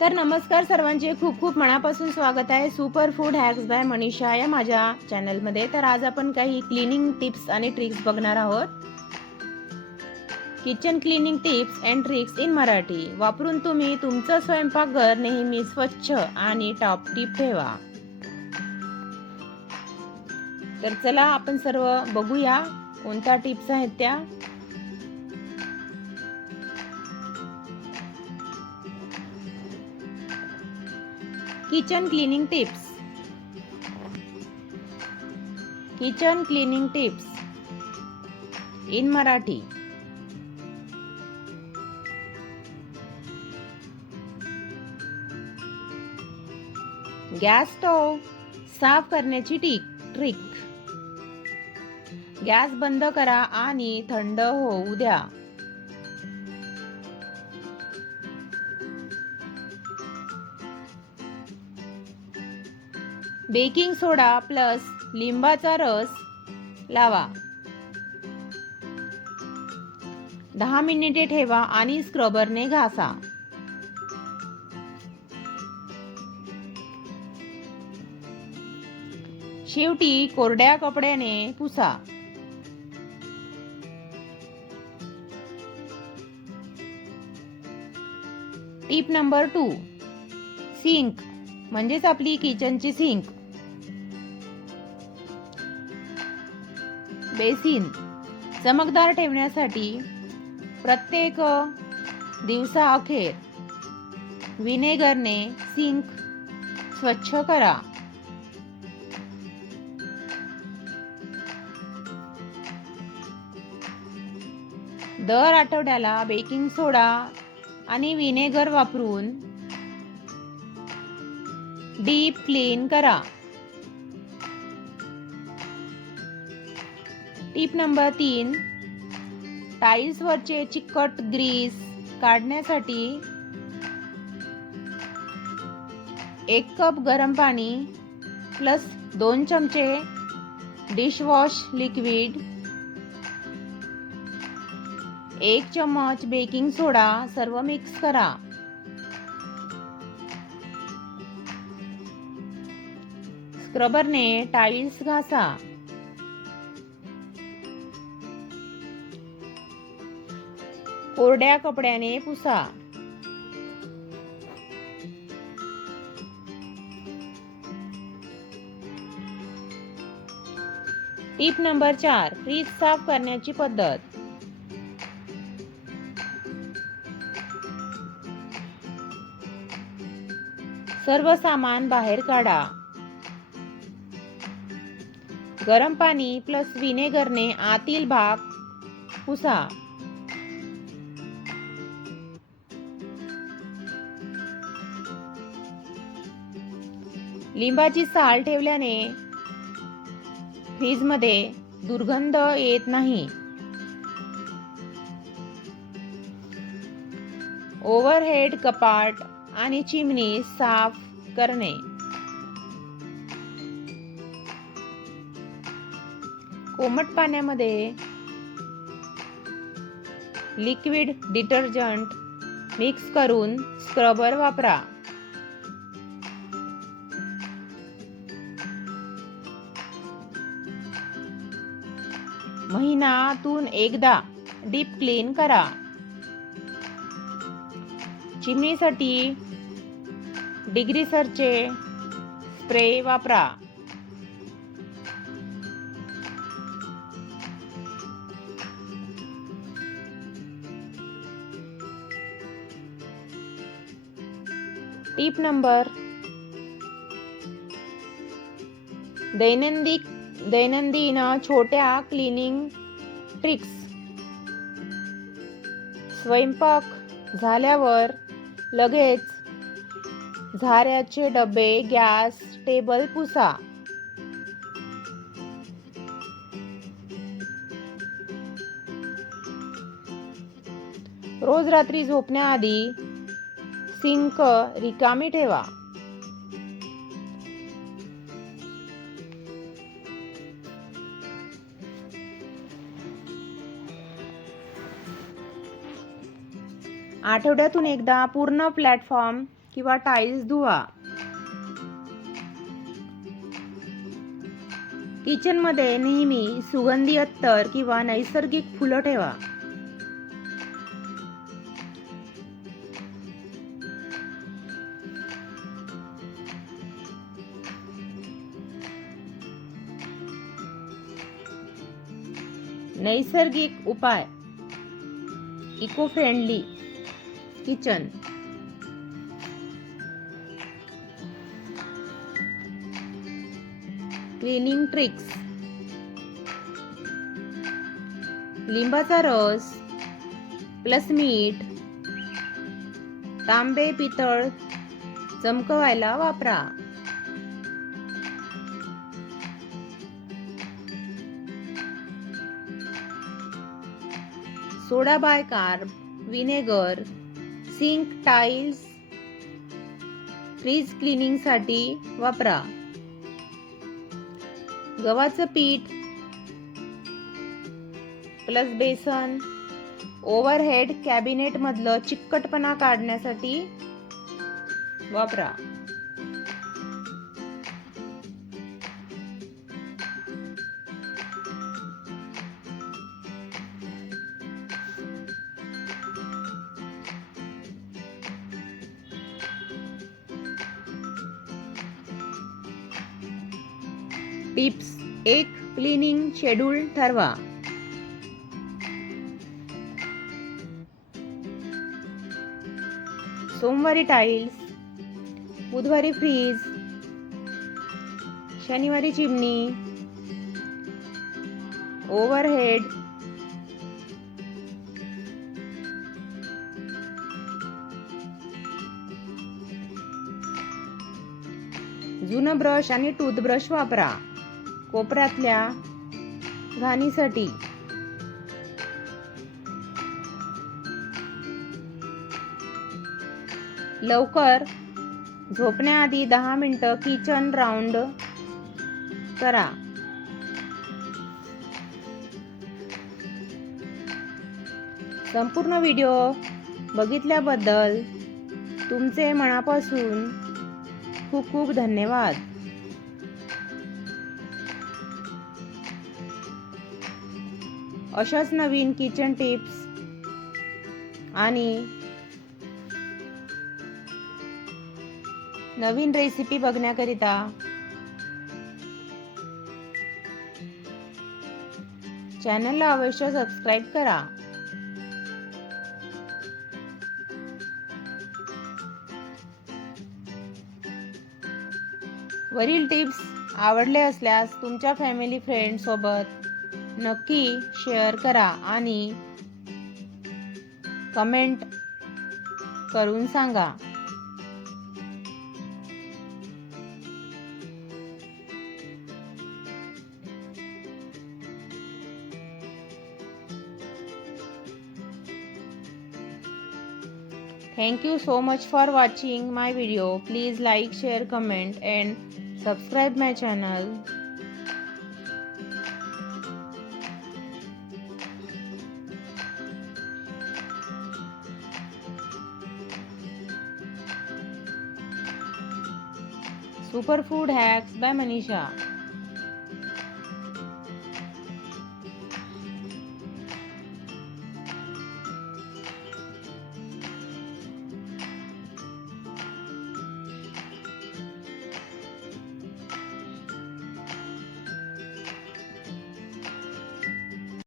तर नमस्कार सर्वांचे. खूप खूप मनापासून स्वागत आहे. Super food hacks by Manisha या माझ्या चॅनलमध्ये तर आज आपण काही क्लिनिंग टिप्स आणि ट्रिक्स बघणार आहोत. Kitchen cleaning tips and tricks in Marathi. वापरून तुम्ही तुमचं स्वयंपाकघर नेहमी स्वच्छ आणि टॉप टिप ठेवा. तर चला आपण सर्व बघूया कोणत्या टिप्स आहेत त्या. Kitchen cleaning tips kitchen cleaning tips in Marathi gas stove साफ करण्याची टिक ट्रिक गॅस बंद करा आणि थंड होऊ द्या. बेकिंग सोडा प्लस लिंबाचा रस लावा. दहा मिनिटे ठेवा आणि स्क्रबरने घासा. शेवटी कोरड्या कपड्याने पुसा. टीप नंबर टू सिंक म्हणजेच आपली किचनची सिंक. बेसिन चमकदार ठेवण्यासाठी प्रत्येक दिवसाअखेर विनेगरने सिंक स्वच्छ करा. दर आठवड्याला बेकिंग सोडा आणि विनेगर वापरून डीप क्लीन करा. टीप नंबर तीन टाईल्सवरचे चिकट ग्रीस काढण्यासाठी एक कप गरम पाणी प्लस दोन चमचे डिशवॉश लिक्विड एक चम्मच बेकिंग सोडा सर्व मिक्स करा. स्क्रबरने टाईल्स घासा. कोरड्या कपड्याने पुसा. टीप नंबर चार फ्रीज साफ करण्याची पद्धत. सर्व सामान बाहेर काढा. गरम पाणी प्लस विनेगरने आतील भाग पुसा. लिंबाची साल ठेवल्याने फ्रीजमध्ये दुर्गंध येत नाही. ओव्हरहेड कपाट आणि चिमणी साफ करणे. कोमट पाण्यामध्ये लिक्विड डिटर्जंट मिक्स करून स्क्रबर वापरा. महिनातून एकदा डीप क्लीन करा. चिमणीसाठी डिग्री सरचे स्प्रे वापरा. Tip number. दैनंदिन दैनंदिन छोट्या क्लिनिंग ट्रिक्स स्वयंपाक झाल्यावर लगेच झाऱ्याचे डबे गॅस टेबल पुसा. रोज रात्री झोपण्याआधी सिंक रिकामी ठेवा. आठवड्यातून एकदा पूर्ण प्लॅटफॉर्म किंवा टाईल्स धुवा. किचनमध्ये नेहमी सुगंधी अत्तर किंवा नैसर्गिक फुलं ठेवा. नैसर्गिक उपाय. Eco friendly kitchen. Cleaning tricks लिंबाचा रस प्लस मीठ तांबे पितळ चमकवायला वापरा. Soda bicarb vinegar sink tiles fridge क्लिनिंगसाठी वापरा. गव्हाचं पीठ प्लस बेसन ओव्हरहेड कॅबिनेटमधलं चिकटपणा काढण्यासाठी वापरा. टिप्स एक क्लिनिंग शेड्यूल ठरवा. सोमवारी टाइल्स बुधवारी फ्रीज शनिवारी चिमणी ओव्हरहेड जुनं ब्रश आणि टूथब्रश वापरा. कोपऱ्यातल्या घाणीसाठी. लवकर झोपण्याआधी दहा मिनटं किचन राऊंड करा. संपूर्ण व्हिडिओ बघितल्याबद्दल तुमचे मनापासून खूप खूप धन्यवाद. अशाच नवीन किचन टिप्स आणि नवीन रेसिपी बघण्याकरिता चॅनलला अवश्य सबस्क्राईब करा. वरील टिप्स आवडले असल्यास तुमच्या फॅमिली फ्रेंड सोबत नक्की शेअर करा आणि कमेंट करून सांगा Thank you so much for watching my video. Please like, share, comment and subscribe my channel. Super food hacks by Manisha